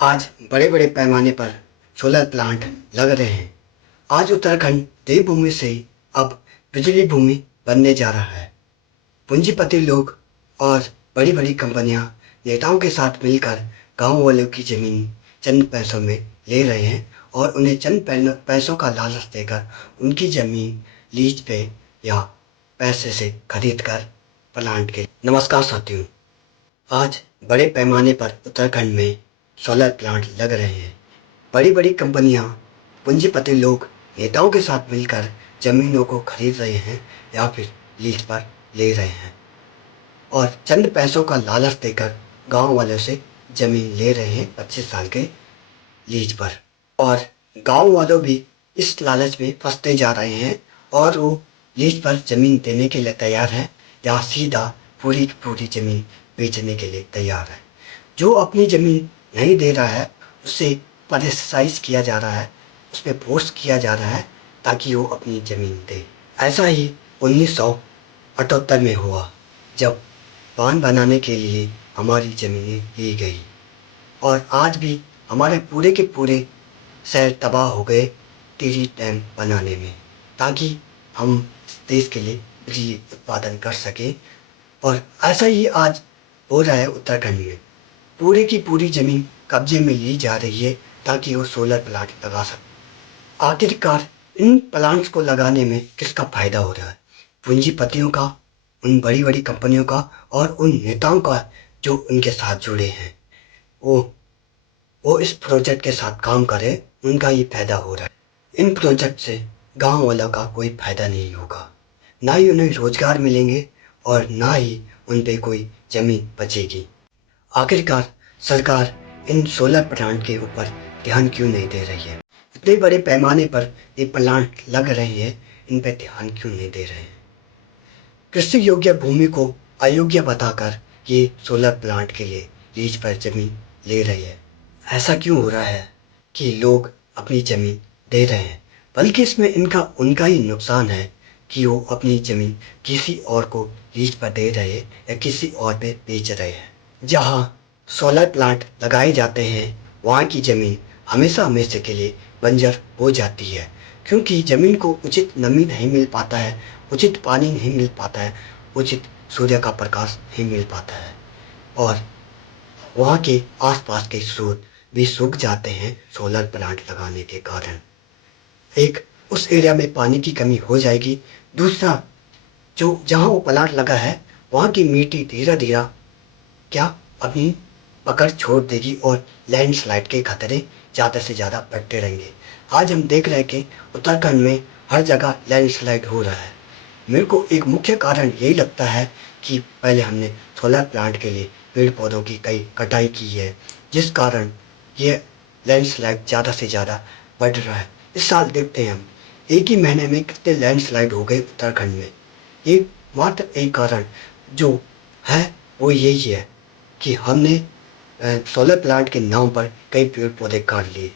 आज बड़े बड़े पैमाने पर सोलर प्लांट लग रहे हैं। आज उत्तराखंड देवभूमि से अब बिजली भूमि बनने जा रहा है। पूंजीपति लोग और बड़ी बड़ी कंपनियां नेताओं के साथ मिलकर गांव वालों की जमीन चंद पैसों में ले रहे हैं और उन्हें चंद पैसों का लालच देकर उनकी जमीन लीज पे या पैसे से खरीद कर प्लांट के। नमस्कार साथियों, आज बड़े पैमाने पर उत्तराखंड में सोलर प्लांट लग रहे हैं। बड़ी बड़ी कंपनियां, पूंजीपति लोग नेताओं के साथ मिलकर जमीनों को खरीद रहे हैं या फिर लीज पर ले रहे हैं और चंद पैसों का लालच देकर गांव वालों से जमीन ले रहे हैं 25 साल के लीज पर। और गांव वालों भी इस लालच में फंसते जा रहे हैं और वो लीज पर जमीन देने के लिए तैयार है या सीधा पूरी की पूरी जमीन बेचने के लिए तैयार है। जो अपनी जमीन नहीं दे रहा है उससे प्रेशराइज किया जा रहा है, उस पर फोर्स किया जा रहा है ताकि वो अपनी जमीन दे। ऐसा ही 1978 में हुआ, जब बांध बनाने के लिए हमारी जमीनें ली गई और आज भी हमारे पूरे के पूरे शहर तबाह हो गए टिहरी डैम बनाने में, ताकि हम इस देश के लिए बिजली उत्पादन कर सकें। और ऐसा ही आज हो रहा है उत्तराखंड में। पूरे की पूरी जमीन कब्जे में ली जा रही है ताकि वो सोलर प्लांट लगा सके। आखिरकार इन प्लांट्स को लगाने में किसका फायदा हो रहा है? पूंजीपतियों का, उन बड़ी बड़ी कंपनियों का और उन नेताओं का जो उनके साथ जुड़े हैं। वो इस प्रोजेक्ट के साथ काम करें, उनका ही फायदा हो रहा है। इन प्रोजेक्ट से गांव वालों का कोई फायदा नहीं होगा, ना ही उन्हें रोजगार मिलेंगे और ना ही उन पे कोई जमीन बचेगी। आखिरकार सरकार इन सोलर प्लांट के ऊपर ध्यान क्यों नहीं दे रही है? इतने बड़े पैमाने पर ये प्लांट लग रहे हैं, इन पे ध्यान क्यों नहीं दे रहे हैं? कृषि योग्य भूमि को अयोग्य बताकर ये सोलर प्लांट के लिए लीज पर जमीन ले रही है। ऐसा क्यों हो रहा है कि लोग अपनी जमीन दे रहे हैं, बल्कि इसमें इनका उनका ही नुकसान है कि वो अपनी जमीन किसी और को लीज पर दे रहे हैं या किसी और पे बेच रहे हैं। जहाँ सोलर प्लांट लगाए जाते हैं वहाँ की ज़मीन हमेशा हमेशा के लिए बंजर हो जाती है, क्योंकि ज़मीन को उचित नमी नहीं मिल पाता है, उचित पानी नहीं मिल पाता है, उचित सूर्य का प्रकाश नहीं मिल पाता है और वहाँ के आसपास के स्रोत भी सूख जाते हैं सोलर प्लांट लगाने के कारण। एक, उस एरिया में पानी की कमी हो जाएगी। दूसरा, जो जहाँ वो प्लांट लगा है वहाँ की मिट्टी धीरे धीरे क्या अपनी पकड़ छोड़ देगी और लैंडस्लाइड के खतरे ज़्यादा से ज़्यादा बढ़ते रहेंगे। आज हम देख रहे हैं कि उत्तराखंड में हर जगह लैंडस्लाइड हो रहा है। मेरे को एक मुख्य कारण यही लगता है कि पहले हमने सोलर प्लांट के लिए पेड़ पौधों की कई कटाई की है, जिस कारण ये लैंडस्लाइड ज़्यादा से ज़्यादा बढ़ रहा है। इस साल देखते हैं हम एक ही महीने में कितने लैंडस्लाइड हो गए उत्तराखंड में। ये मात्र एक कारण जो है वो यही है कि हमने सोलर प्लांट के नाम पर कई पेड़ पौधे काट लिए।